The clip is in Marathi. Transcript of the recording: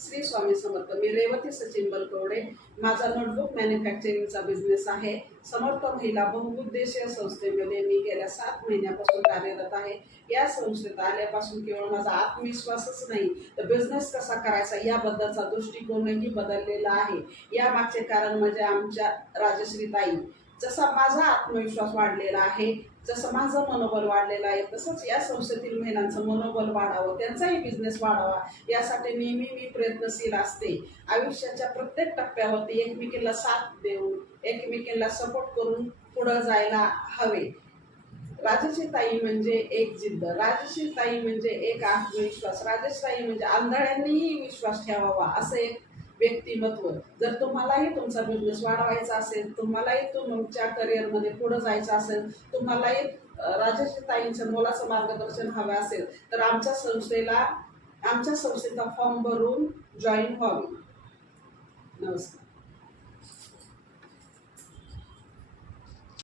श्री स्वामी समर्थ. मी रेवती सचिन बलकवडे. माझा नोटबुक मॅन्युफॅक्चरिंगचा बिझनेस आहे. समर्थ महिला बहुउद्देशीय संस्थेमध्ये मी गेल्या 7 महिन्यापासून कार्यरत आहे. या संस्थेत आल्यापासून केवळ माझा आत्मविश्वासच नाही तर बिझनेस कसा करायचा याबद्दलचा दृष्टिकोनही बदललेला आहे. यामागचे कारण म्हणजे आमच्या राजश्रीताई. जसा माझा आत्मविश्वास वाढलेला आहे, जसं माझं मनोबल वाढलेलं आहे, तसंच या संस्थेतील महिलांचं मनोबल वाढावं, त्यांचाही बिझनेस वाढावा यासाठी नेहमी मी प्रयत्नशील असते. आयुष्याच्या प्रत्येक टप्प्यावरती एकमेकींना साथ देऊन, एकमेकींना सपोर्ट करून पुढं जायला हवे. राजश्रीताई म्हणजे एक जिद्द, राजश्रीताई म्हणजे एक आत्मविश्वास, राजश्रीताई म्हणजे आंधळ्यांनीही विश्वास ठेवावा असं एक व्यक्तिमत्व. जर तुम्हालाही तुमचा बिझनेस वाढवायचा असेल, तुम्हालाही तुमच्या करिअरमध्ये पुढे जायचं असेल, तुम्हालाही राजश्रीताईंचं मोलाचं मार्गदर्शन हवं असेल तर आमच्या संस्थेचा फॉर्म भरून जॉईन व्हावे. नमस्कार.